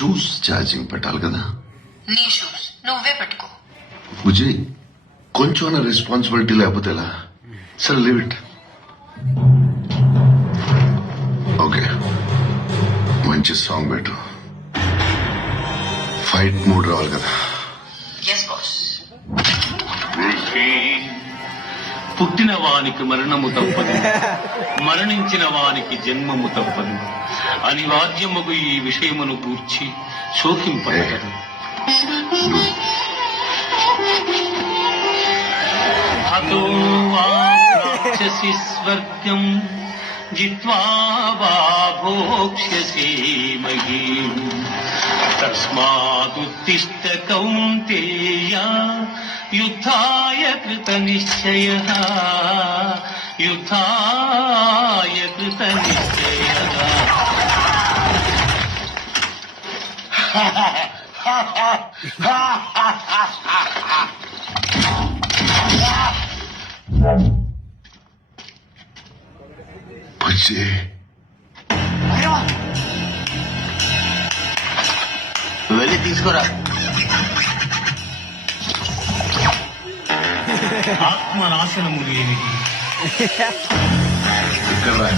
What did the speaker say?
Shoes charging పెట్టాలి కదా. నీ షూస్ నువ్వే పెట్టుకో. బుజ్జి కొంచెం రెస్పాన్సిబిలిటీ లేకపోతే ఎలా? సరే లీవ్ ఇట్. ఓకే మంచి సాంగ్ పెట్టు. ఫైట్ మూడ్ రావాలి కదా. Yes boss. పుట్టిన వానికి మరణము తప్పదు, మరణించిన వానికి జన్మము తప్పదు. అనివార్యముగు ఈ విషయమును గూర్చి శోకింపగలరు. హతో వా ప్రాప్స్యసి స్వర్గం జిత్వా వా భోక్ష్యసి మహీం. తస్మాదుత్తిష్ఠ కౌంతేయ యుద్ధాయ కృతనిశ్చయః, యుద్ధాయ కృతనిశ్చయః. బుజ్జి వెళ్ళి తీసుకురా. ఆత్మనాశనము లేనిది ఇక్కడ రా.